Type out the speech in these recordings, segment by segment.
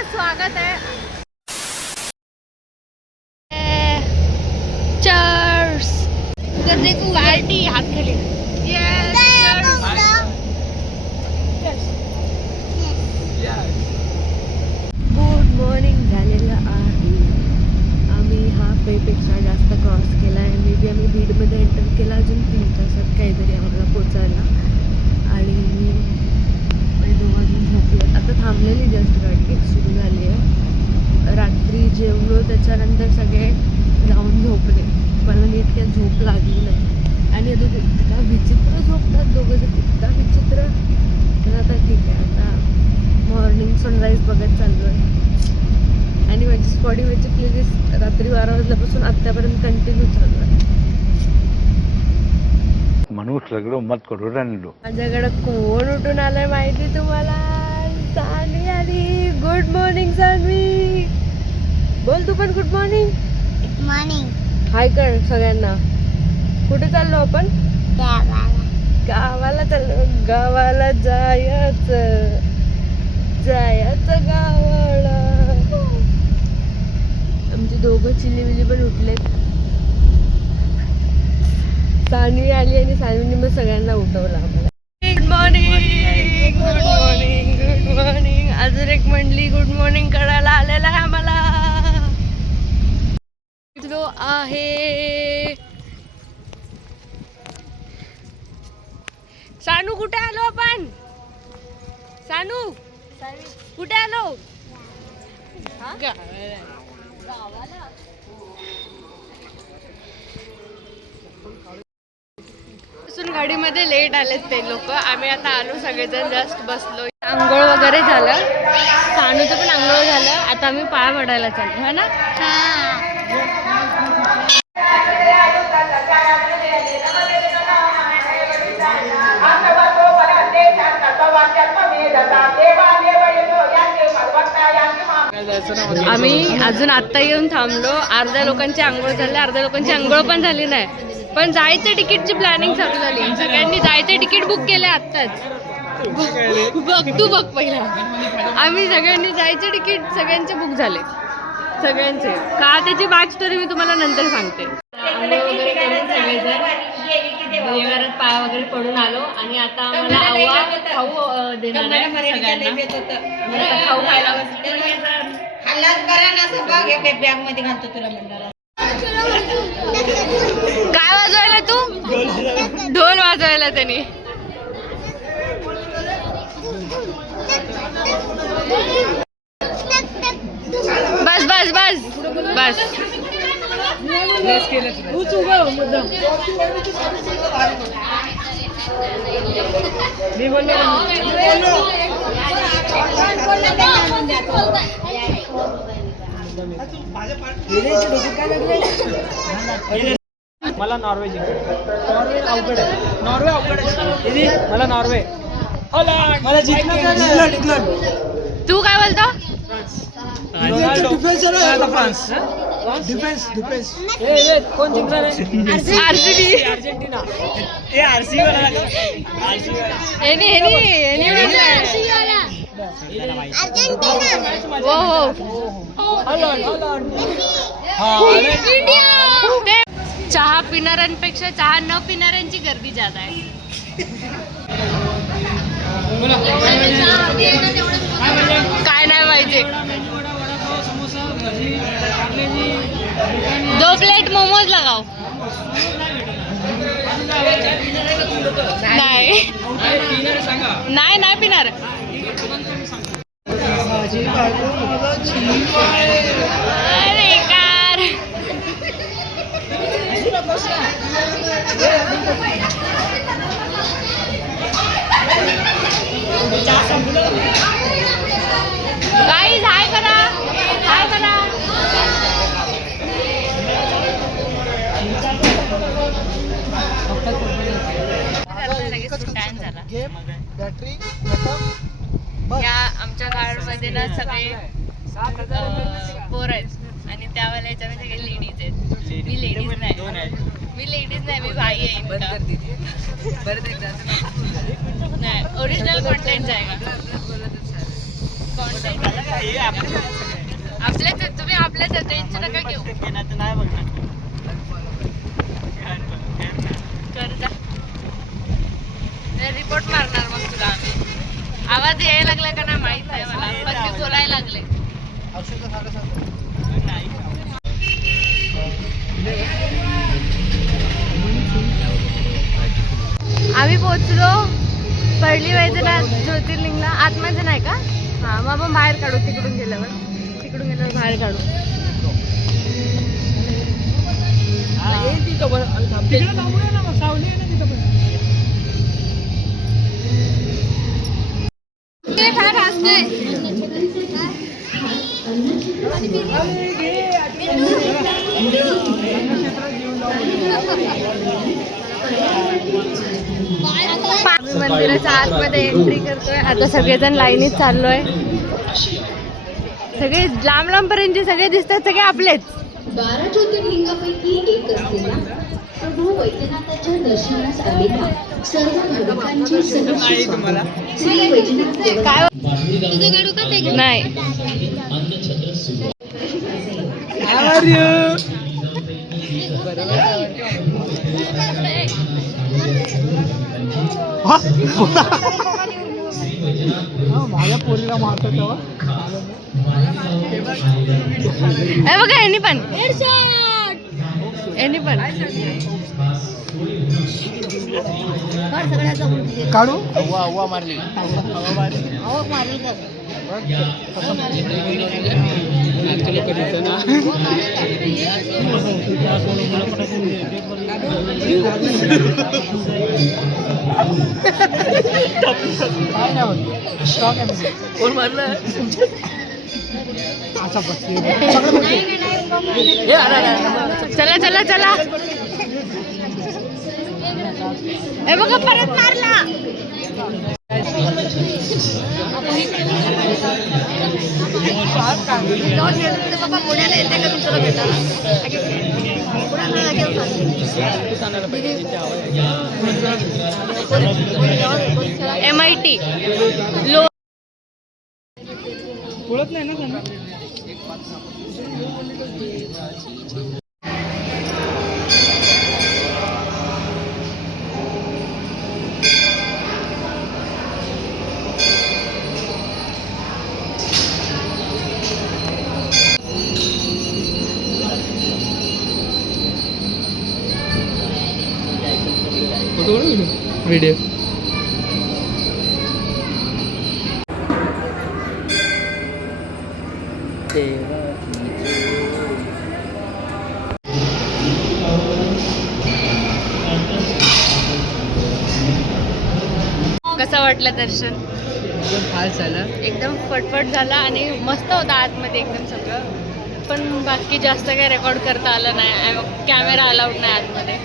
आपलं स्वागत आहे. चर्स पार्टी हात खाली. गुड मॉर्निंग झालेलं आहे. आम्ही हाफ पेक्षा जास्त क्रॉस केला आहे. मे बी आम्ही बीडमध्ये एंटर केला अजून 3 तासात काहीतरी आम्हाला पोचायला. आणि दोघं अजून झोपलं. आता थांबलेली जस्ट गाडी सुरू झाली आहे. रात्री जेवलो त्याच्यानंतर सगळे जाऊन झोपले. मला नीट काय झोप लागली नाही. आणि अजून इतका विचित्र झोपतात दोघं जण, इतका विचित्र. तर आता ठीक आहे, आता मॉर्निंग सनराईज बघत चाललो आहे. आणि माझी स्पॉटीफायची प्लेलिस्ट रात्री 12 वाजल्यापासून आत्तापर्यंत कंटिन्यू चालू आहे. मनुष्य मत करू लो. माझ्याकडे कोण उठून आलंय माहिती तुम्हाला? सानवी आली. Good morning Sanvi. बोल तू पण good morning. Good morning. Hi कर सगळ्यांना. कुठे चाललो आपण? गावाला चाललो. गावाला जायचं गावाला. आमचे दोघं चिल्ली पण उठलेत. सानवी आली आणि सानवीने मग सगळ्यांना उठवलं आम्हाला. Good morning good morning good morning. अजून एक मंडळी गुड मॉर्निंग करायला आलेला आहे आम्हाला. आहे सानू. कुठे आलो आपण? सानू कुठे आलो? गावाला. गाडीमध्ये लेट आलेत ते लोक. आम्ही आता आलो सगळेजण, जस्ट बसलो. आंघोळ वगैरे झालं. सानूचं पण आंघोळ झालं. आता आम्ही पाया पडायला चाललो है ना. आम्ही अजून आत्ता येऊन थांबलो. अर्ध्या लोकांची आंघोळ झाली, अर्ध्या लोकांची आंघोळ पण झाली नाही. पण जायचं तिकीटची प्लॅनिंग चालू झाली. सगळ्यांनी जायचं तिकीट बुक केले आत्ताच. बघ तू बघ पहिला. आम्ही सगळ्यांनी जायचे तिकीट सगळ्यांचे बुक झाले. सगळ्यांचे. का त्याची बॅक स्टोरी मी तुम्हाला नंतर सांगते. देवारात पाय वगैरे पडून आलो आणि आता आम्हाला आव्हा खाऊ देणार आहे सगळ्यांना. खाऊ खायला काय वाजवायला तू? ढोल वाजवायला त्यांनी. बस बस बस बस. मला नॉर्वे अवघड आहे. नॉर्वे अवघड आहे. मला नॉर्वे. मला इंग्लंड. तू काय बोलतो? डिफेन्स. कोण जिंकणार आहे? आरसीबी. अर्जेंटिना. चहा पिणाऱ्यांपेक्षा चहा न पिणाऱ्यांची गर्दी जादा आहे. काय नाही पाहिजे. 2 प्लेट मोमोज लगाओ. नाही पिणार. अरे कार. गाईज हाय करा. या आमच्या गावामध्ये ना सगळे पोर आहेत आणि त्यावेळेला याच्यामध्ये सगळे लेडीज आहेत. मी लेडीज नाही. मी भाई आहे. नाही ओरिजिनल कंटेंट जाएगा. कंटेंट आपल्याच आहेत, तुम्ही आपल्याच आहेत, टेन्शन नका घेऊ. कर जा. रिपोर्ट मारणार मग तुला आम्ही. आवाज यायला लागला का नाही माहित आहे मला, पण ते बोलायला लागले. आम्ही पोहोचलो परळी वैद्यनाथ ज्योतिर्लिंगला. आतमध्ये नाही का? हा, मग आपण बाहेर काढू. तिकडून गेल्यावर बाहेर काढू. ते बाहेर असते. मंदिराच्या आतमध्ये एंट्री करतोय. आता सगळेजण लाईनीत चाललोय. सगळे लांब लांब पर्यंत सगळे दिसतात, सगळे आपलेच. 12 ज्योतिर्लिंगापैकी एक असलेला प्रभू वैद्यनाथाच्या दर्शनास आलेल्या सर्व भाविकांची सहर्ष श्री वैद्यनाथ काय नाही. माझ्या पोरीला मारतो तेव्हा बघा यांनी पण काढू कोण मारलं? चला चला चला. हे बघा परत मारला. बाबा पुण्याला येते का तुमच्याला भेटायला? MIT लो ओळख नाही ना त्यांना. व्हिडिओ कसं वाटलं दर्शन? फास्ट झालं. एकदम फटफट झाला आणि मस्त होता आतमध्ये एकदम सगळं. पण बाकी जास्त काही रेकॉर्ड करता आलं नाही. कॅमेरा अलाउड नाही आतमध्ये.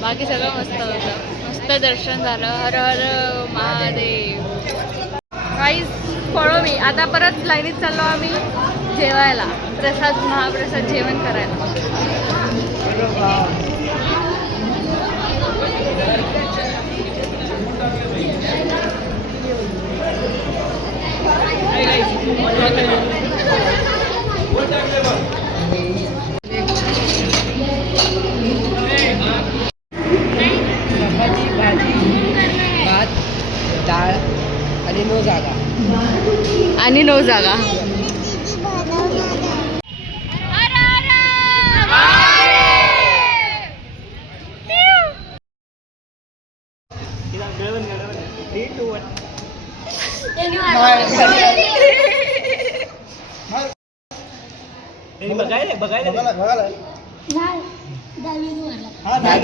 बाकी सगळं मस्त होतं. मस्त दर्शन झालं. हर हर महादेव. काहीच फॉलो मी. आता परत लाईनीत चाललो आम्ही जेवायला. महाप्रसाद जेवण करायला. भात, डाळ आणि 9 जागा. आणि 9 जागा.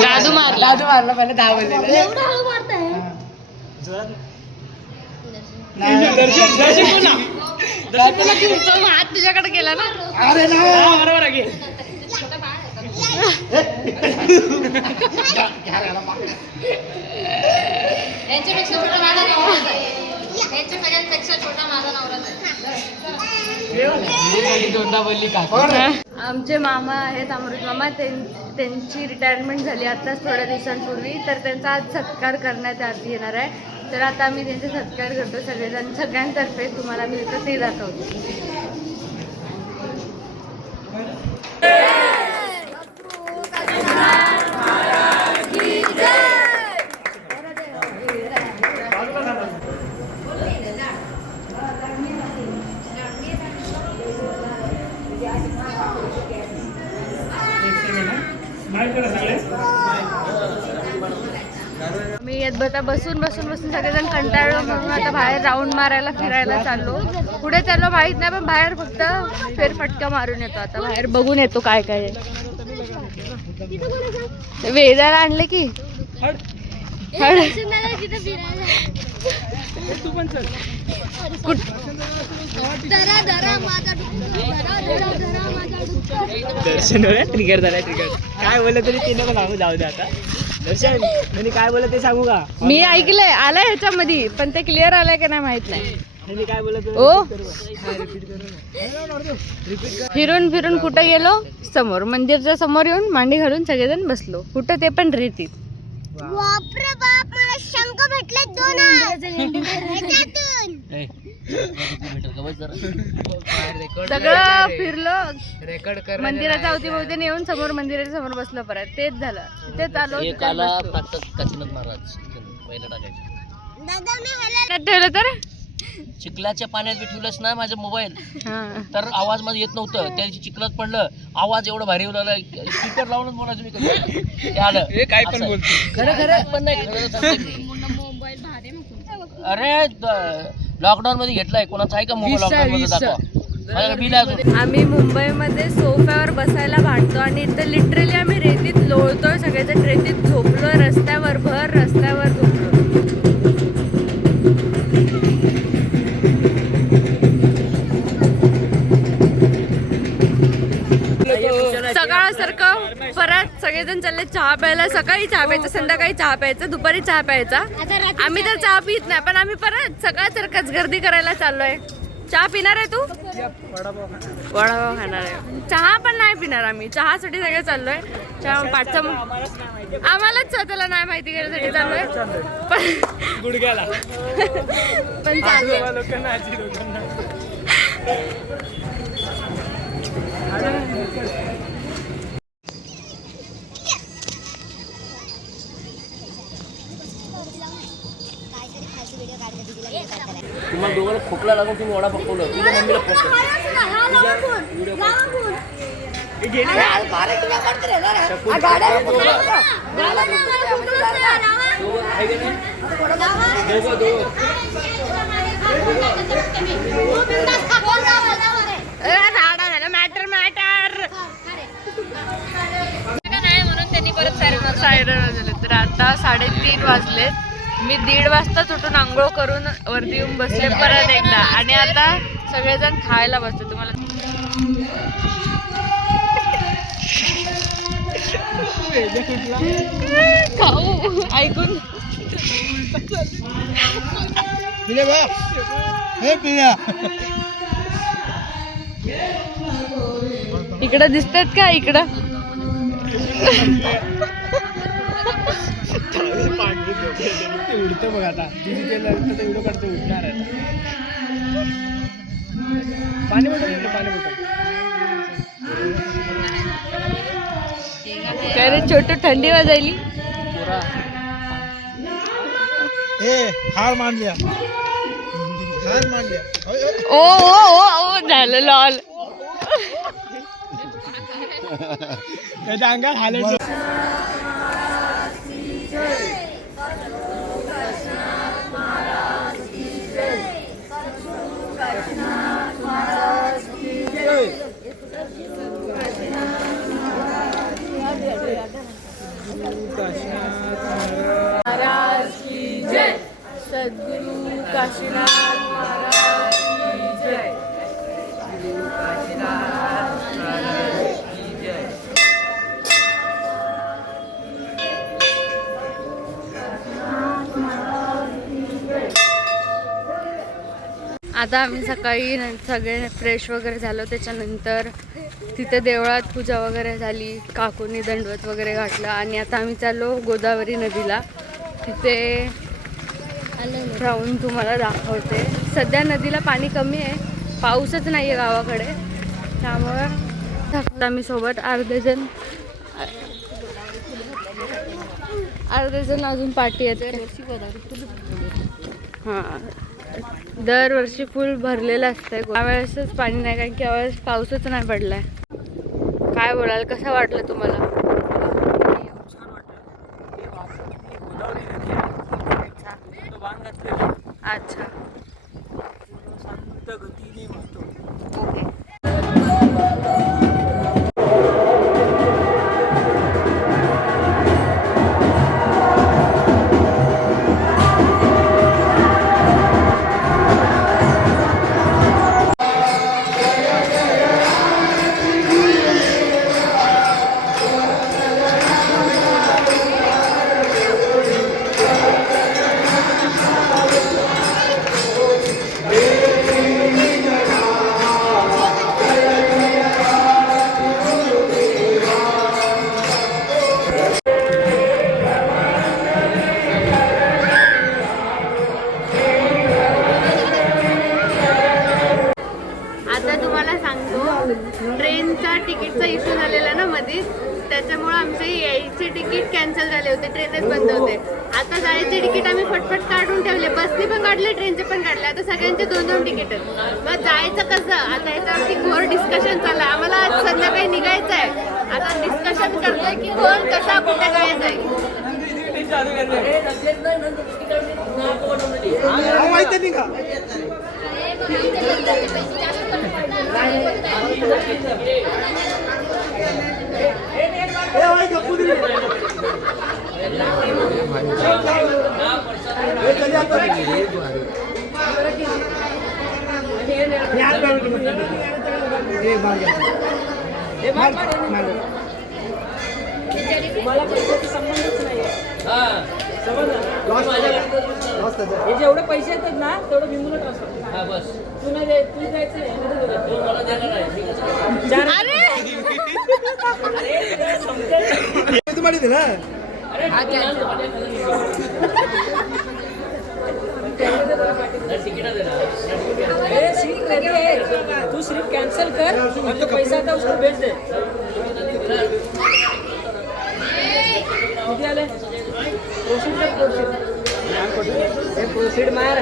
दादू मारला पहिले 10 बोललेला. हात तुझ्याकडे गेला ना. अरे ना बरोबर आहे. आमचे मामा आहेत अमृत मामा. त्यांची रिटायरमेंट झाली आताच थोड्या दिवसांपूर्वी. तर त्यांचा आज सत्कार करण्यात येणार आहे. तर आता आम्ही त्यांचे सत्कार करतो सगळेजण, सगळ्यांतर्फे. तुम्हाला मी तिथं ते दाखवतो. मी आता बसून सगळेजण कंटाळलो म्हणून आता बाहेर राऊंड मारायला फिरायला चाललो. पुढे चाललो माहित नाही, पण बाहेर फक्त फेरफटका मारून येतो. आता बाहेर बघून येतो काय काय आहे. वेदाला आणले की दर्शन ट्रिगर झालाय. ट्रिगर काय बोललं तरी ते नको सांगू, जाऊ दे आता. दर्शन म्हणजे काय बोलत ते सांगू का? मी ऐकलंय आलाय ह्याच्यामध्ये, पण ते क्लिअर आलाय का नाही माहित नाही. मी काय बोलत ओ फिरून कुठं गेलो, समोर मंदिरच्या समोर येऊन मांडी घालून सगळेजण बसलो. कुठं ते पण रेतीत. बापरे बाप, मला शंख भेटले 2 सगळं फिरलो, मंदिराच्या अवतीभोवती येऊन समोर मंदिराच्या समोर बसलो. परत तेच झालं, तिथेच आलो. दादा मी ह्याला ठेवलं तर चिखलाच्या पाण्यात ठेवलंच ना माझा मोबाईल, तर आवाज माझा येत नव्हतं. त्या दिवशी चिखलात पडलं, आवाज एवढा भारी उलाला, स्पीकर लावूनच बोलायचं मी कधी. ते आलं काय पण बोलतो, खरं पण नाही, खरं सांगते मी. अरे लॉकडाऊन मध्ये घेतलाय, कोणाचा आहे का मोबाईल लॉकडाऊन मध्ये दाखवा. माझ्याकडे बिल आहे अजून. आम्ही मुंबईमध्ये सोफ्यावर बसायला भांडतो आणि इथं लिटरली आम्ही रेतीत लोळतोय. सगळेजण रेतीत झोपलोय, रस्त्यावर भर रस्त्यावर झोपलो. सकाळसारखं परत सगळेजण चालले चहा प्यायला. सकाळी चहा प्यायचा, संध्याकाळी चहा प्यायचा, दुपारी चहा प्यायचा. आम्ही तर चहा पित नाही, पण आम्ही परत सकाळसारखंच गर्दी करायला चाललोय. चहा पिणार आहे तू? वडापाव खाणार आहे. चहा पण नाही पिणार आम्ही, चहासाठी सगळे चाललोय. चहा पाचचा आम्हालाच स्वतःला नाही माहिती करण्यासाठी चाललोय, पण गुडघ्याला पण चाललोय. तुम्हाला दोघांना खोकला लागून तुम्ही वडा पकवलं, तुझ्या मम्मीला मॅटर म्हणून त्यांनी परत सायरन वाजवले. तर आता 3:30 वाजलेत. मी 1:30 वाजताच उठून आंघोळ करून वरती येऊन बसले परत एकदा, आणि आता सगळेजण खायला बसले. तुम्हाला खाऊ ऐकून इकडं दिसतात का? इकडं उडतं बघ आता, व्हिडिओ काढतो, उडणार आहे. पाणी बॉटल काय रे छोटू, थंडी वाजायली. हार मानल्या. ओ ओ ओ झालं लॉल. त्याच्या अंगात हालायचं. महाराज की जय. सद्गुरु काशीनाथ महाराज की जय. सद्गुरु काशीनाथ महाराज की जय. आता आम्ही सकाळी सगळे फ्रेश वगैरे झालो. त्याच्यानंतर तिथे देवळात पूजा वगैरे झाली, काकूंनी दंडवत वगैरे घातलं, आणि आता आम्ही चाललो गोदावरी नदीला. तिथे राहून तुम्हाला दाखवते. सध्या नदीला पाणी कमी आहे, पाऊसच नाही आहे गावाकडे, त्यामुळे आम्ही सोबत अर्धे जण अजून पाठी येते. हां, दरवर्षी फुल भरलेलं असतंय. यावेळेसच पाणी नाही, कारण की यावेळेस पाऊसच नाही पडलाय. काय बोलाल, कसं वाटलं तुम्हाला? अच्छा, ओके. ट्रेनचा तिकीटचा इश्यू झालेला ना मध्ये, त्याच्यामुळे आमचे यायचे तिकीट कॅन्सल झाले होते, ट्रेनच बंद होते. आता जायचे तिकीट आम्ही फटफट काढून ठेवले, बसने पण काढले, ट्रेनचे पण काढले. आता सगळ्यांचे 2-2 तिकीट. मग जायचं कसं, आता याच्यावरती घोर डिस्कशन चाललं. आम्हाला आज संध्याकाळी निघायचं आहे, आता डिस्कशन करतोय की कोण कसा कुठे जायचं आहे. मला पैशाचा संबंधच नाही. हे जेवढे पैसे येतात ना तेवढं बिंदूला ट्रान्सफर. बस तू नाही तू जायचं तुम्हाला दिला. सीट रेडी है, तू सिर्फ कैंसिल कर और जो पैसा था उसको भेज दे. प्रोसीड मार.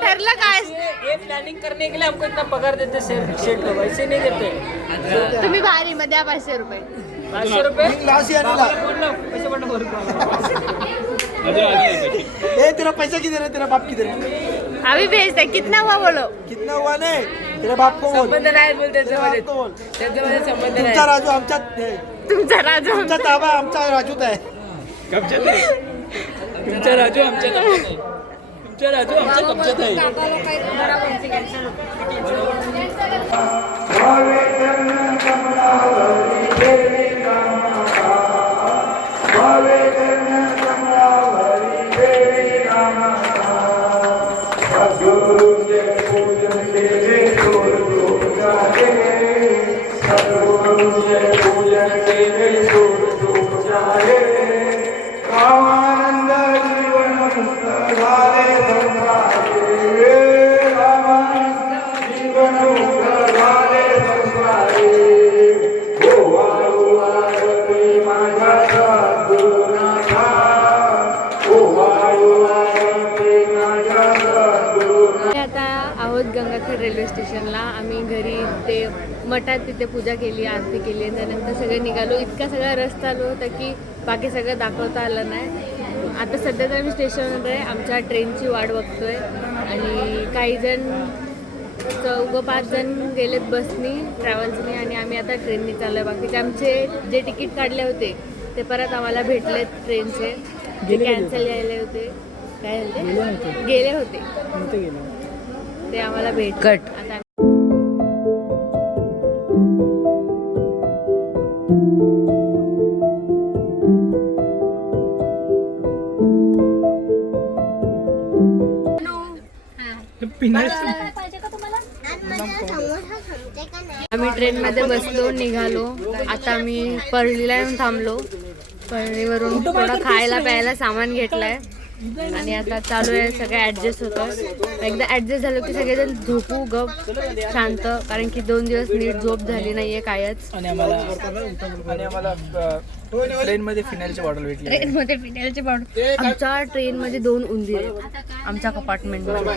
ठरलं काय? ये प्लानिंग करने के लिए हमको इतना पगार देते सेट को, वैसे नहीं देते. तुम्ही भारी मध्ये 500 रुपये. 500 रुपये पैसे पडलं. तेरा पैसा किधर है, तेरा बाप किधर है? अभी भेजते. कितना हुआ बोलो? कितना हुआ नाही, तेरा बाप को बोल. संबंध नाही बोल त्याच्यामध्ये संबंध नाही. तुमचा राजू आमच्यात, तुमचा राजू तुमचा ताबा आमचा राजूत आहे. तुमचा राजू आमच्या कब्जात आहे. तुमचा राजू आमच्या कब्जात आहे. गंगाखेड रेल्वे स्टेशनला. आम्ही घरी ते मठात तिथे पूजा केली, आरती केली, आणि त्यानंतर सगळे निघालो. इतका सगळा रस चालू होता की बाकी सगळं दाखवता आलं नाही. आता सध्या तर आम्ही स्टेशनमध्ये आमच्या ट्रेनची वाट बघतोय, आणि काही जण 4-5 जण गेलेत बसनी, ट्रॅव्हल्सनी, आणि आम्ही आता ट्रेननी चाललो आहे. बाकीचे आमचे जे तिकीट काढले होते ते परत आम्हाला भेटलेत ट्रेनचे, जे कॅन्सल यायले होते. काय झाले? गेले होते ते आम्हाला भेट. आता आम्ही ट्रेनमध्ये बसलो, निघालो. आता आम्ही परळीला येऊन थांबलो. परळीवरून थोडं खायला प्यायला सामान घेतलंय. आणि आता चालू आहे सगळं ऍडजस्ट होतं. एकदा ऍडजस्ट झालं की सगळेजण झोपू गप शांत, कारण की 2 दिवस नीट झोप झाली नाहीये कायच. आणि आम्हाला ट्रेन मध्ये फिनायलची बॉटल भेटली. ट्रेनमध्ये फिनायलची बॉटल. आमच्या ट्रेनमध्ये 2 उंदीर आहेत आमच्या कंपार्टमेंटमध्ये.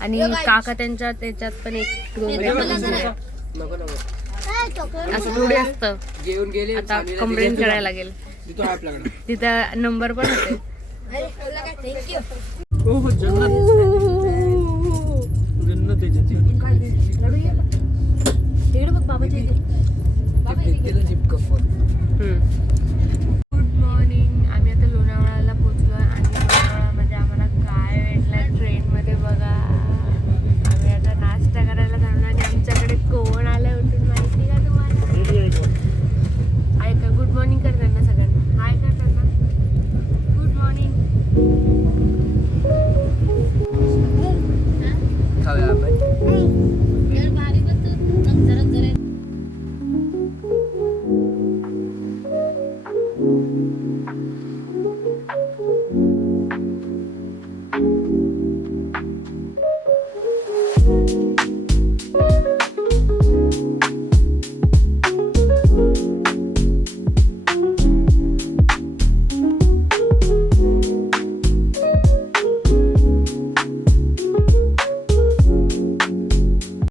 आणि काका त्यांच्या त्याच्यात पण एक उंदीर आहे. असं थोडी असतं. आता कंप्लेंट करायला लागेल. तिथं नंबर पण होते. Good morning. आम्ही आता लोणावळ्याला पोहोचलो आणि लोणावळ्यामध्ये आम्हाला काय भेटलं ट्रेनमध्ये बघा. आम्ही आता नाश्ता करायला जाणार आणि आमच्याकडे कोण आलं उठून माहिती का तुम्हाला? हाय का, गुड मॉर्निंग कर त्यांना सगळ्यांना. हाय कर त्यांना, गुड मॉर्निंग. खाऊया आपण.